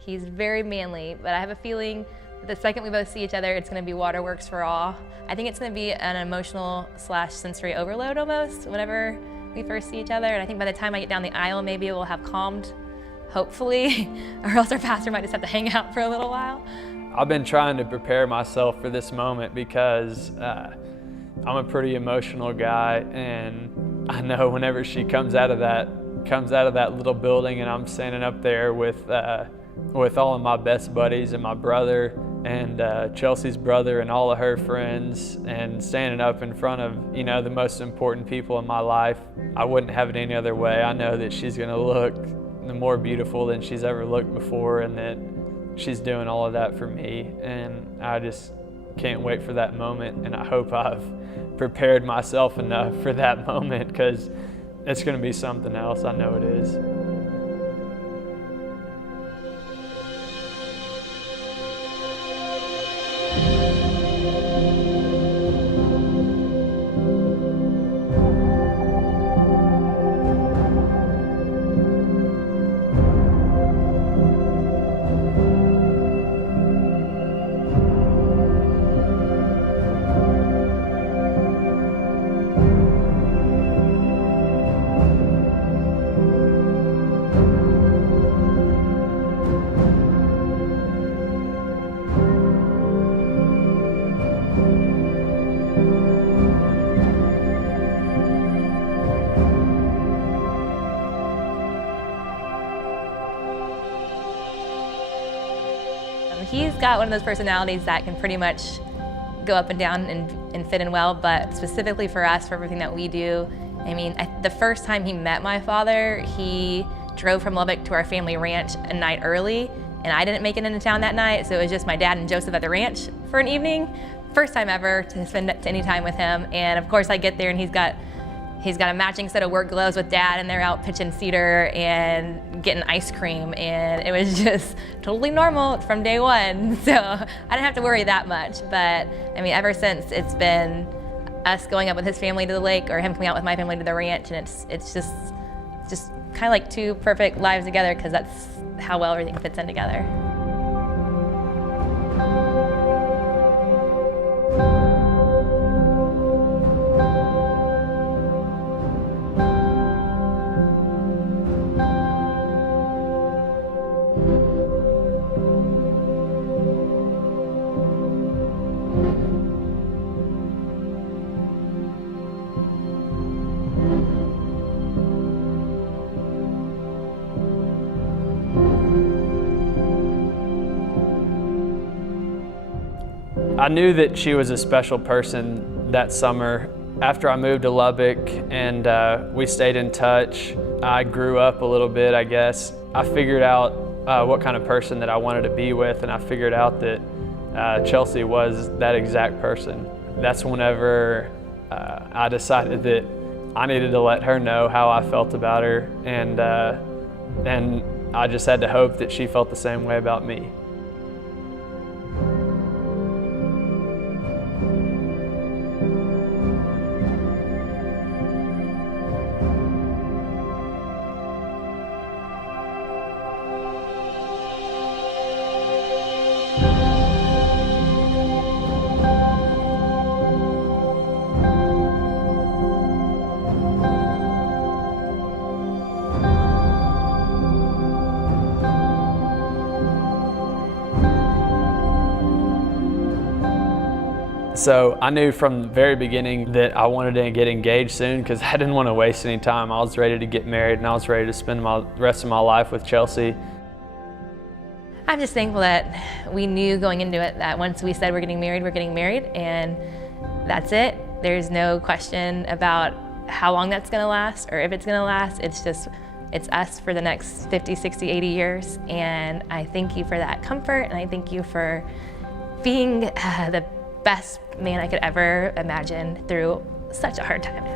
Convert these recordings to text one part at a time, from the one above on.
He's very manly, but I have a feeling the second we both see each other, it's gonna be waterworks for all. I think it's gonna be an emotional / sensory overload almost whenever we first see each other. And I think by the time I get down the aisle, maybe it will have calmed, hopefully, or else our pastor might just have to hang out for a little while. I've been trying to prepare myself for this moment because I'm a pretty emotional guy, and I know whenever she comes out of that little building and I'm standing up there with all of my best buddies and my brother and Chelsea's brother and all of her friends, and standing up in front of, you know, the most important people in my life, I wouldn't have it any other way. I know that she's gonna look more beautiful than she's ever looked before, and that she's doing all of that for me, and I just can't wait for that moment, and I hope I've prepared myself enough for that moment, because it's gonna be something else. I know it is. He's got one of those personalities that can pretty much go up and down and fit in well, but specifically for us, for everything that we do, I mean, the first time he met my father, he drove from Lubbock to our family ranch a night early, and I didn't make it into town that night, so it was just my dad and Joseph at the ranch for an evening. First time ever to spend any time with him, and of course I get there and he's got a matching set of work gloves with Dad, and they're out pitching cedar and getting ice cream, and it was just totally normal from day one. So I didn't have to worry that much. But I mean, ever since, it's been us going up with his family to the lake, or him coming out with my family to the ranch, and it's just kind of like two perfect lives together, because that's how well everything fits in together. I knew that she was a special person that summer. After I moved to Lubbock and we stayed in touch, I grew up a little bit, I guess. I figured out what kind of person that I wanted to be with, and I figured out that Chelsea was that exact person. That's whenever I decided that I needed to let her know how I felt about her, and I just had to hope that she felt the same way about me. So I knew from the very beginning that I wanted to get engaged soon, because I didn't want to waste any time. I was ready to get married, and I was ready to spend the rest of my life with Chelsea. I'm just thankful that we knew going into it that once we said we're getting married, and that's it. There's no question about how long that's gonna last or if it's gonna last. It's us for the next 50, 60, 80 years. And I thank you for that comfort, and I thank you for being the best man I could ever imagine through such a hard time.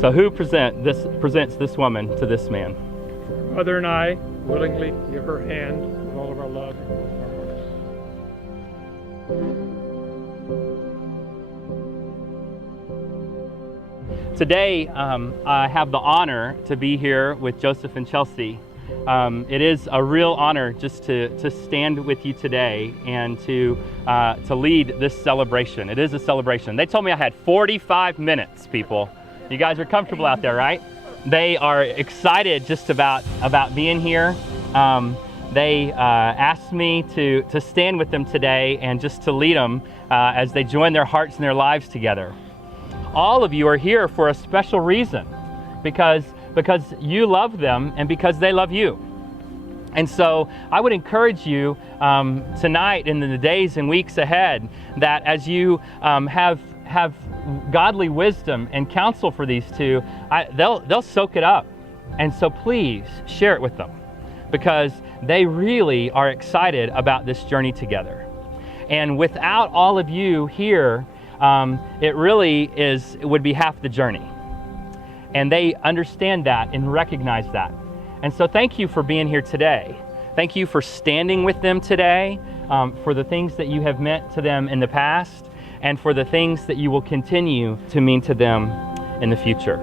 So who presents this woman to this man? Mother and I willingly give her hand with all of our love and all of our hearts. Today, I have the honor to be here with Joseph and Chelsea. It is a real honor just to stand with you today and to lead this celebration. It is a celebration. They told me I had 45 minutes, people. You guys are comfortable out there, right? They are excited just about being here. They asked me to stand with them today and just to lead them as they join their hearts and their lives together. All of you are here for a special reason, because you love them and because they love you. And so I would encourage you tonight and in the days and weeks ahead that as you have godly wisdom and counsel for these two, they'll soak it up. And so please share it with them, because they really are excited about this journey together. And without all of you here, it would be half the journey. And they understand that and recognize that. And so thank you for being here today. Thank you for standing with them today, for the things that you have meant to them in the past, and for the things that you will continue to mean to them in the future.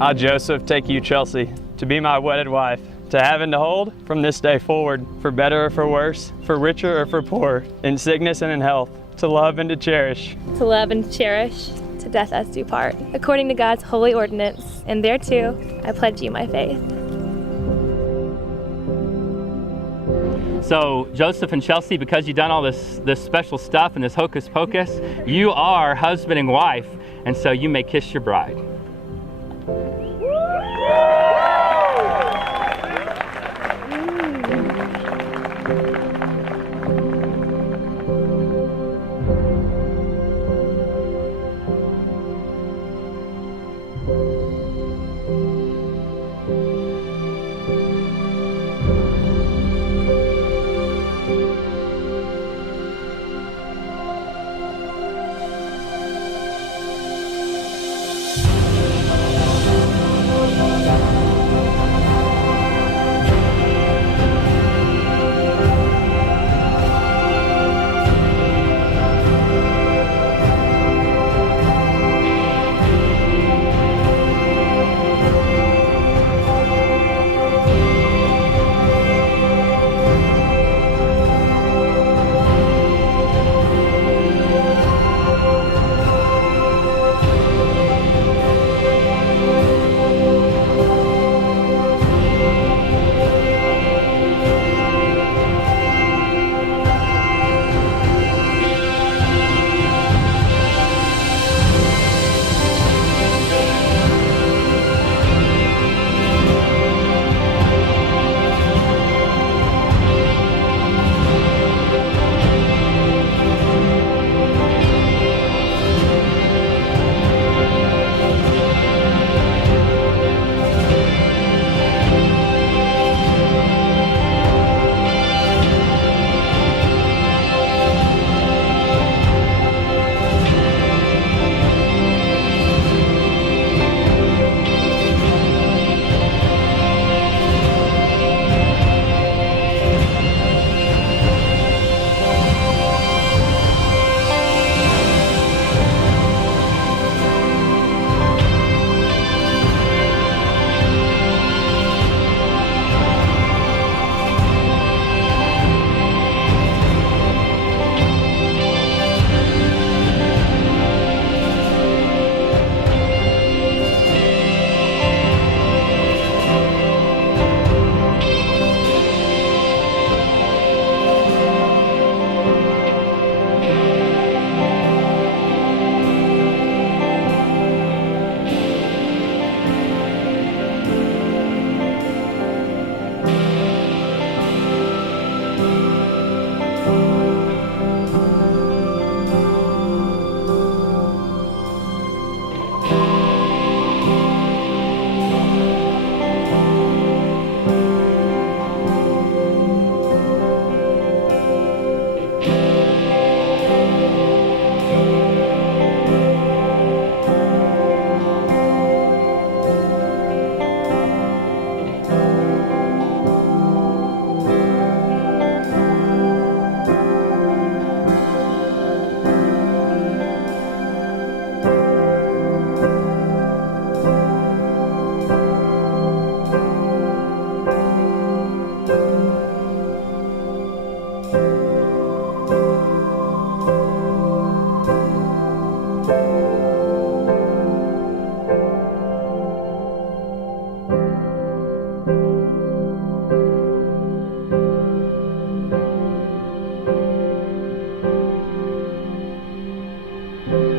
I, Joseph, take you, Chelsea, to be my wedded wife, to have and to hold from this day forward, for better or for worse, for richer or for poor, in sickness and in health, to love and to cherish. To love and to cherish, to death us do part, according to God's holy ordinance, and thereto I pledge you my faith. So Joseph and Chelsea, because you've done all this special stuff and this hocus pocus, you are husband and wife, and so you may kiss your bride. you.